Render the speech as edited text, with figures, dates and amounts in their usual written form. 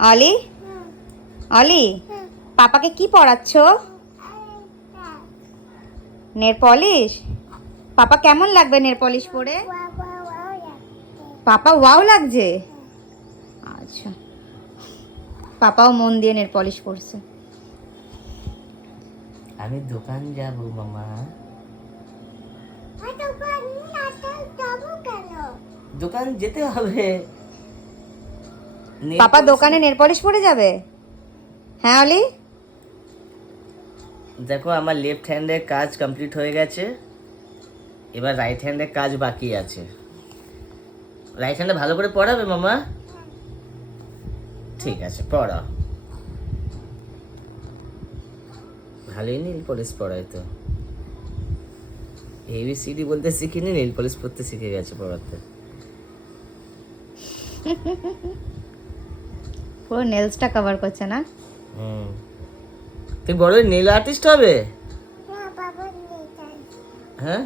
অলি, অলি, পাপাকে কি পড়াচ্ছ? Nail polish. পাপা কেমন লাগবে নেল পলিশ পরে? পাপা ওয়াও লাগছে। আচ্ছা, পাপাও মন দিয়ে নেল পলিশ করছে। আমি দোকান যাব মামা। দোকান যেতে হবে। পাপা দোকানে নেল পলিশ পরে যাবে? হ্যাঁ অলি। দেখো আমার লেফট হ্যান্ডের কাজ কমপ্লিট হয়ে গেছে, এবার রাইট হ্যান্ডের কাজ বাকি আছে। রাইট হ্যান্ডে ভালো করে পড়াবে মামা? ঠিক আছে, পড়াও। ভালোই নীল পলিশ পড়ায় তো। ABCD বলতে শিখিনি, নীল পলিশ পড়তে শিখে গেছে পড়াতে। পুরো নেলসটা কভার করছে না? তুই বড় নেল আর্টিস্ট হবে? হ্যাঁ।